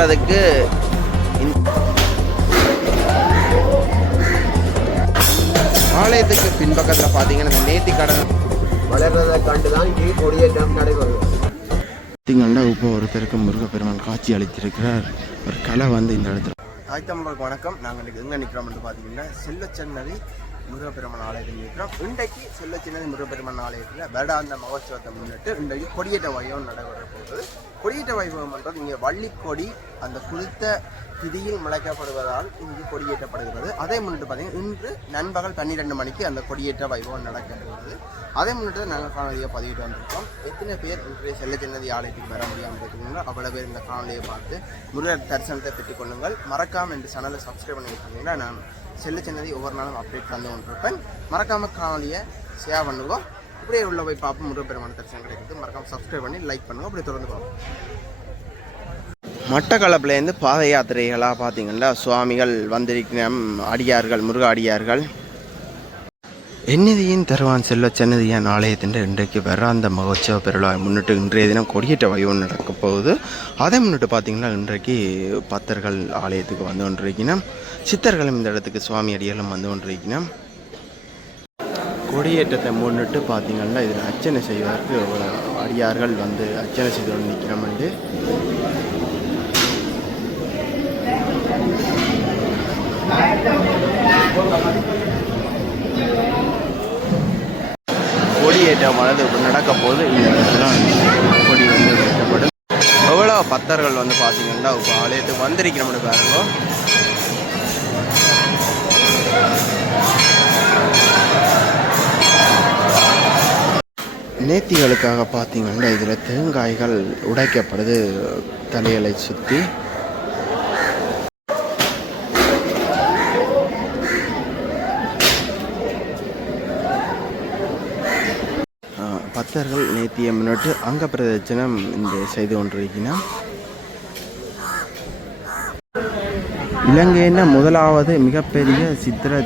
வளர்றதுக்கு ஆலயத்துக்கு பின்பக்கத்தில் பார்த்தீங்கன்னா இந்த நேர்த்தி கடன் வளர்றதை கண்டுதான் இங்கே கொடியேற்றம் நடைபெறும். பார்த்தீங்கன்னா இப்போ ஒருத்தருக்கு முருகப்பெருமான் காட்சி அளித்திருக்கிறார். ஒரு கலை வந்து இந்த இடத்துல. தாய் தமிழருக்கு வணக்கம். நாங்கள் இன்றைக்கி எங்கே நிற்கிறோம் என்று பார்த்தீங்கன்னா செல்லச்சன்னதி முருகப்பெருமான் ஆலயத்தில் இருக்கிறோம். இன்றைக்கு செல்லச்சன்னதி முருகப்பெருமான் ஆலயத்தில் வருடாந்த மகோத்சவத்தை முன்னிட்டு இன்றைக்கு கொடியேற்ற வைபவம் நடைபெற போகுது. கொடியேற்ற வைபவம் என்றது இங்கே வள்ளிக்கொடி அந்த குறித்த திதியில் முளைக்கப்படுவதால் இங்கு கொடியேற்றப்படுகிறது. அதை முன்னிட்டு பார்த்தீங்கன்னா இன்று நண்பகல் 12 மணிக்கு அந்த கொடியேற்ற வைபவம் நடக்கிறது. அதை முன்னிட்டு நாங்கள் காணொலியை பதிவிட்டு வந்திருக்கோம். எத்தனை பேர் இன்றைய செல்லச்சன்னதி ஆலயத்துக்கு வர முடியாமல் இருக்குங்களோ அவ்வளோ பேர் இந்த காணொலியை பார்த்து முருகர் தரிசனத்தை பெற்றுக் கொள்ளுங்கள். மறக்காமல் இந்த சேனலை சப்ஸ்கிரைப் பண்ணி வச்சுருந்தீங்கன்னா நான் செல்லச்சன்னதி ஒவ்வொரு நாளும் அப்டேட் தந்து கொண்டிருப்பேன். மறக்காமல் காணொலியை ஷேர் பண்ணுவோம். இப்படியே உள்ள போய் பார்ப்போம். முருகப்பெருமான தரிசனம் கிடைக்குது. மறக்காமல் சப்ஸ்கிரைப் பண்ணி லைக் பண்ணுவோம். அப்படி தொடர்ந்து பார்ப்போம். மட்டக்களப்புலேருந்து பாத யாத்திரைகளாக பார்த்தீங்கன்னா சுவாமிகள் வந்திருக்கிற அடியார்கள் முருக அடியார்கள் எண்ணிதியின் தருவான் செல்வ சென்னதியான் ஆலயத்தின் இன்றைக்கு வராந்த மகோத்சவ பெருவிழா முன்னிட்டு இன்றைய தினம் கொடியேற்ற வைபவம் நடக்க போகுது. அதை முன்னிட்டு பார்த்தீங்கன்னா இன்றைக்கு பக்தர்கள் ஆலயத்துக்கு வந்து கொண்டிருக்கணும். சித்தர்களும் இந்த இடத்துக்கு சுவாமி அடிகளும் வந்து கொண்டிருக்கணும். கொடியேற்றத்தை முன்னிட்டு பார்த்தீங்கன்னா இதில் அர்ச்சனை செய்வதற்கு அடியார்கள் வந்து அர்ச்சனை செய்து கொண்டு நிற்கிறோம். கொடியேற்றமானது நடக்க போது இந்த இடத்துல கொடி வந்து வைக்கப்படும். எவ்வளோ பக்தர்கள் வந்து பார்த்தீங்கன்னா இப்போ ஆலயத்துக்கு வந்திருக்கிறோம்னு பாருங்க. நேர்த்திகளுக்காக பார்த்தீங்கன்னா இதில் தேங்காய்கள் உடைக்கப்படுது தலைகளை சுற்றி. பக்தர்கள் நேர்த்தியை முன்னிட்டு அங்க பிரதட்சணம் இந்த செய்து கொண்டிருக்கிறோம். இலங்கையின் முதலாவது மிகப்பெரிய சித்திர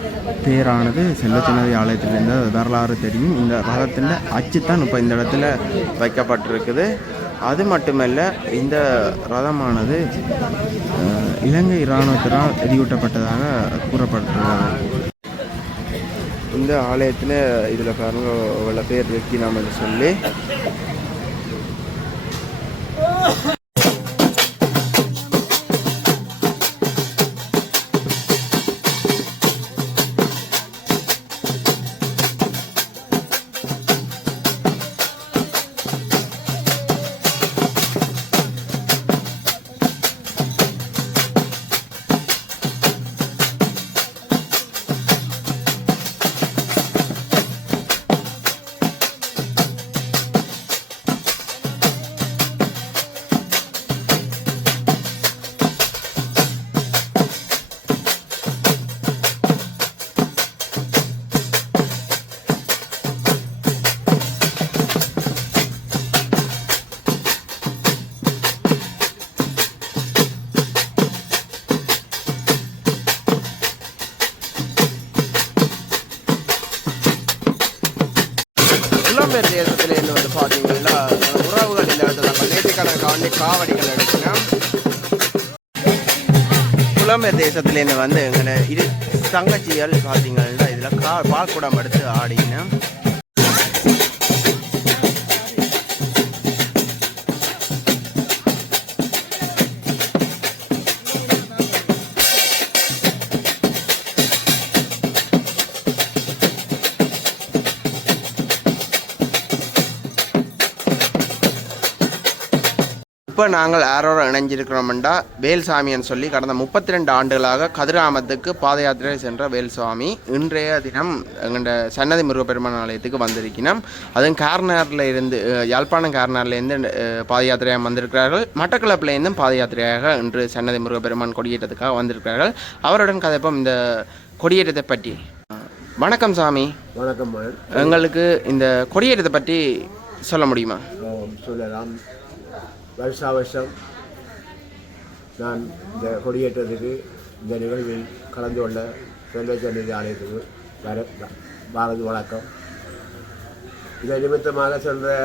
தேரானது செல்லச்சன்னதி ஆலயத்திலிருந்து வரலாறு தெரியும். இந்த ரதத்தின் அச்சுத்தான் இப்போ இந்த இடத்துல வைக்கப்பட்டிருக்குது. அது மட்டுமல்ல இந்த ரதமானது இலங்கை இராணுவத்தினால் எரியூட்டப்பட்டதாக கூறப்பட்டுள்ளது. இந்த ஆலயத்தில் இதில் பாருங்க இவ்வளோ பேர் வைக்கலாம்னு சொல்லி புலம்பெயர் தேசத்திலேருந்து வந்து பார்த்தீங்கன்னா உறவுகள் இந்த இடத்துல நேர்த்திக்கடனுக்காண்டி காவடிகள் எடுக்கணும். புலம்பெயர் தேசத்திலேருந்து வந்து எங்களை இது தங்கச்சிகள் பார்த்தீங்கன்னா இதில் பால்குடம் எடுத்து ஆடினோம். இப்போ நாங்கள் யாரோட இணைஞ்சிருக்கிறோம்டா வேல்சாமின்னு சொல்லி கடந்த 32 ஆண்டுகளாக கதிராமத்துக்கு பாத யாத்திரை சென்ற வேல்சாமி இன்றைய தினம் எங்கள்ட சன்னதி முருகப்பெருமான் ஆலயத்துக்கு வந்திருக்கணும். அதுவும் கார்னாரில் இருந்து யாழ்ப்பாணம் கார்னார்லேருந்து பாத யாத்திரையாக வந்திருக்கிறார்கள். மட்டக்களப்பிலேருந்தும் பாத யாத்திரையாக இன்று சன்னதி முருகப்பெருமான் கொடியேற்றத்துக்காக வந்திருக்கிறார்கள். அவருடன் கதைப்போம் இந்த கொடியேற்றத்தை பற்றி. வணக்கம் சாமி. வணக்கம். எங்களுக்கு இந்த கொடியேற்றத்தை பற்றி சொல்ல முடியுமா? சொல்லலாம். வருஷா வருஷம் நான் இந்த கொடியேற்றத்துக்கு இந்த நிகழ்வில் கலந்து கொள்ள செல்லச்சன்னதி ஆலயத்துக்கு பாரதி வணக்கம். இதை நிமித்தமாக சென்ற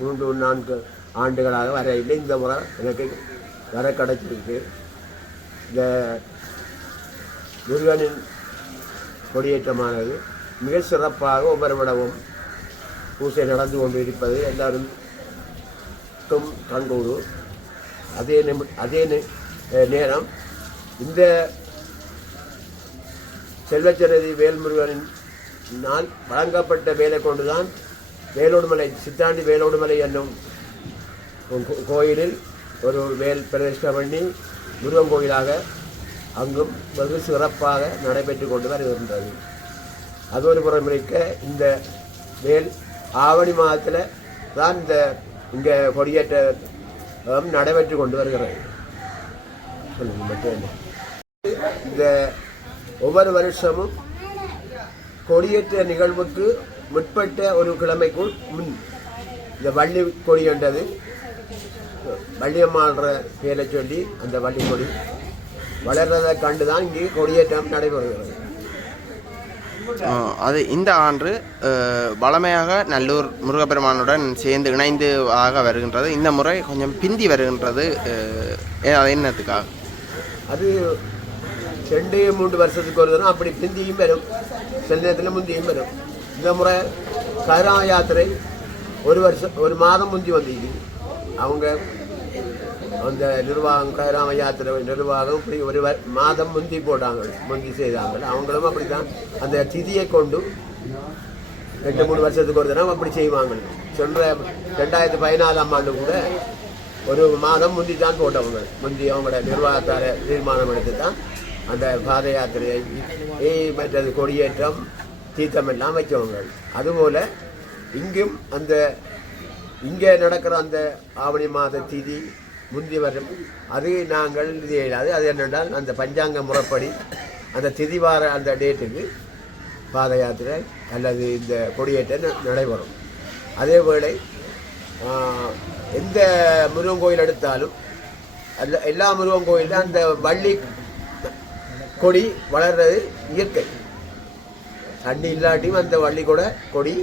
3-4 ஆண்டுகளாக வரையில் இந்த முறை எனக்கு வர கிடைச்சிருக்கு. இந்த முருகனின் கொடியேற்றமானது மிக சிறப்பாக ஒவ்வொரு விடவும் பூசை நடந்து கொண்டு இருப்பது எல்லாருக்கும் கண்கூடு. அதே நேரம் இந்த செல்வச்சரதி வேல்முருகனால் வழங்கப்பட்ட வேலை கொண்டுதான் வேலோடுமலை சித்தாண்டி வேலோடுமலை என்னும் கோயிலில் ஒரு வேல் பிரதிஷ்டை பண்ணி முருகன் கோயிலாக அங்கும் வெகு சிறப்பாக நடைபெற்று கொண்டு வருகின்றது. அது ஒரு புறம் இருக்க இந்த வேல் ஆவணி மாதத்தில் தான் இங்கே கொடியேற்றம் நடைபெற்று கொண்டு வருகிறது. இந்த ஒவ்வொரு வருஷமும் கொடியேற்ற நிகழ்வுக்கு முற்பட்ட ஒரு கிழமைக்குள் முன் இந்த வள்ளி கொடி என்றது வள்ளியம்மாள்ற பேரை சொல்லி அந்த வள்ளி கொடி வளர்றதை கண்டுதான் இங்கே கொடியேற்றம் நடைபெறுகிறது. அது இந்த ஆண்டு வளமையாக நல்லூர் முருகப்பெருமானுடன் சேர்ந்து இணைந்து ஆக வருகின்றது. இந்த முறை கொஞ்சம் பிந்தி வருகின்றது. அது என்னத்துக்காக? அது 2-3 வருஷத்துக்கு ஒரு தரம் அப்படி பிந்தியும் வரும், சில நேரத்தில் முந்தியும் வரும். இந்த முறை கதிராம யாத்திரை ஒரு மாதம் முந்தி வந்தீங்க. அவங்க அந்த நிர்வாகம் கதிராம யாத்திரை நிர்வாகம் இப்படி ஒரு மாதம் முந்தி முந்தி செய்தாங்க. அவங்களும் அப்படி தான் அந்த திதியை கொண்டு 2-3 வருஷத்துக்கு ஒரு தரம் அப்படி செய்வாங்க. சென்ற 2014ஆம் ஆண்டு கூட ஒரு மாதம் முந்தி தான் போட்டவங்க. முந்தி அவங்களோட நிர்வாகத்தால் தீர்மானம் எடுத்து தான் அந்த பாத யாத்திரையை மற்றது கொடியேற்றம் தீர்த்தம் எல்லாம் வைக்கவங்க. அதுபோல் இங்கும் இங்கே நடக்கிற அந்த ஆவணி மாத திதி முந்தி வரும். அது நாங்கள் இது செய்யாது. அது என்னென்றால் அந்த பஞ்சாங்க முறைப்படி அந்த திதி வார அந்த டேட்டுக்கு பாத யாத்திரை அல்லது இந்த கொடியேற்றம் நடைபெறும். அதே வேளை எந்த முருகன் கோயில் எடுத்தாலும் எல்லா முருகன் கோயிலும் அந்த வள்ளி கொடி வளர்றது இயற்கை. தண்ணி இல்லாட்டியும் அந்த வள்ளி கொடி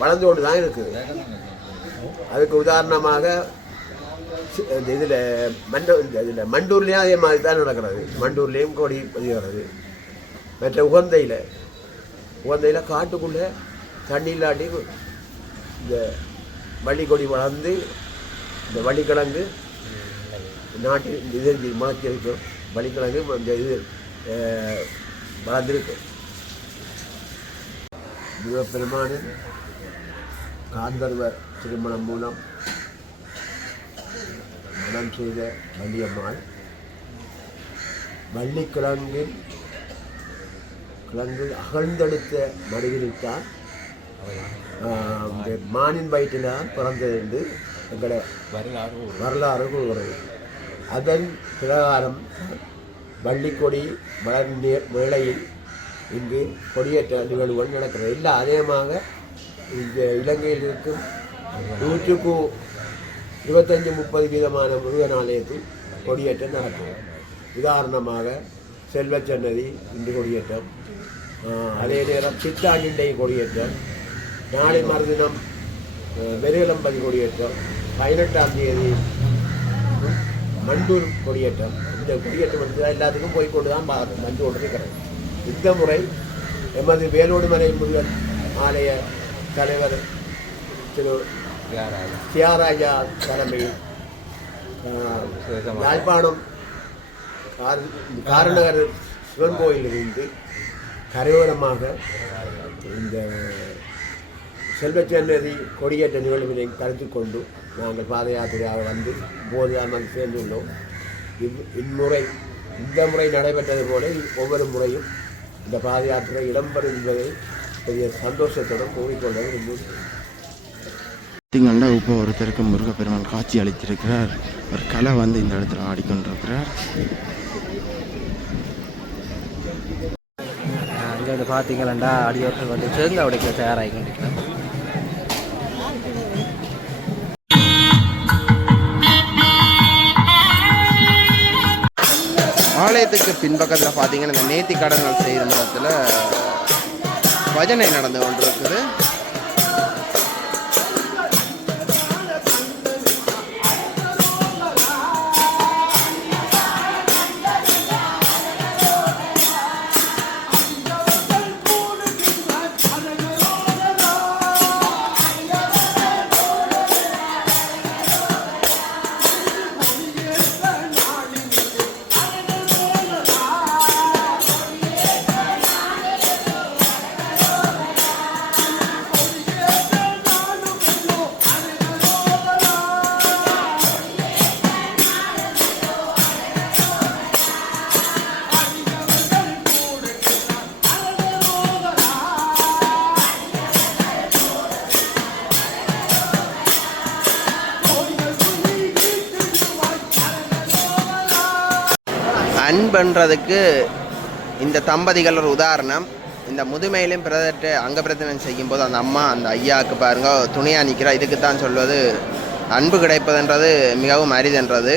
வளர்ந்து கொண்டு தான் இருக்குது. அதுக்கு உதாரணமாக இதில் மண்டூர்லேயும் அதே மாதிரி தான் நடக்கிறது. மண்டூர்லேயும் கொடி பதிகிறது. மற்ற உகந்தையில் காட்டுக்குள்ளே தண்ணி இல்லாட்டி இந்த வள்ளி கொடி வளர்ந்து இந்த வள்ளிக்கிழங்கு நாட்டில் இது முளைச்சிருக்கும். வள்ளிக்கிழங்கு இந்த இது வளர்ந்துருக்கு. முருகப்பெருமானின் காந்தர்வ திருமணம் மூலம் மனம் செய்த வள்ளியம்மாள் வள்ளிக்கிழங்கு அகழ்ந்தெடுத்த மடிவில்தான் இந்த மானின் வயிற்றில் தான் பிறந்தது என்று எங்களை வரலாறு கூறுகிறது. அதன் பிரகாரம் வள்ளிக்கொடி வளர்ந்த வேளையில் இங்கு கொடியேற்ற நிகழ்வுகள் நடக்கிறது. இல்லை அதேமாக இந்த இலங்கையில் இருக்கும் 100-25-30% முருகன் ஆலயத்தில் கொடியேற்றம் நடக்கும். உதாரணமாக செல்வச்சன்னதி இன்று கொடியேற்றம், அதே நேரம் சித்தாண்டிண்டை கொடியேற்றம், நாளை மறுதினம் வெறுகலம்பதி கொடியேற்றம், 18ஆம் தேதி மண்டூர் கொடியேற்றம். இந்த கொடியேற்றம் வந்து எல்லாத்துக்கும் போய்கொண்டு தான் வந்து கொண்டிருக்கிறது. இந்த முறை எமது வேலோடுமலை முருகன் ஆலய தலைவர் திரு தியாகராஜா தலைமையில் யாழ்ப்பாணம் காரநகர் சிவன் கோயிலிருந்து கரையோரமாக இந்த செல்வச்சன்னதி கொடியேற்ற நிகழ்வினை கருத்து கொண்டு நாங்கள் பாத யாத்திரையாக வந்து போது நாங்கள் சேர்ந்துள்ளோம். இந்த முறை நடைபெற்றது போல ஒவ்வொரு முறையும் இந்த பாத யாத்திரை இடம்பெறும் என்பதை பெரிய சந்தோஷத்துடன் கூறிக்கொள்ள விரும்புகிறேன். பார்த்தீங்கன்னா இப்போ ஒருத்தருக்கு முருகப்பெருமான் காட்சி அளித்திருக்கிறார். ஒரு கலை வந்து இந்த இடத்துல ஆடிக்கொண்டிருக்கிறார். அங்கே வந்து பார்த்தீங்களா அடியோர்கள் வந்து சேர்ந்து அவடைக்கு தயாராகி கொண்டிருக்கிறேன். ஆலயத்துக்கு பின்பக்கத்தில் பார்த்தீங்கன்னா இந்த நேர்த்தி கடன்கள் செய்கிற இடத்துல பஜனை நடந்து கொண்டிருக்குது. அன்புன்றதுக்கு இந்த தம்பதிகள் ஒரு உதாரணம். இந்த முதுமையிலும் பிரதட்ட அங்க பிரதனம் செய்யும்போது அந்த அம்மா அந்த ஐயாவுக்கு பாருங்க துணையாக நிற்கிறா. இதுக்கு தான் சொல்வது அன்பு கிடைப்பதுன்றது மிகவும் அரிதென்றது.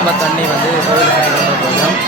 தீப தண்ணி வந்து கோயில் கட்டி கொண்டு போகணும்.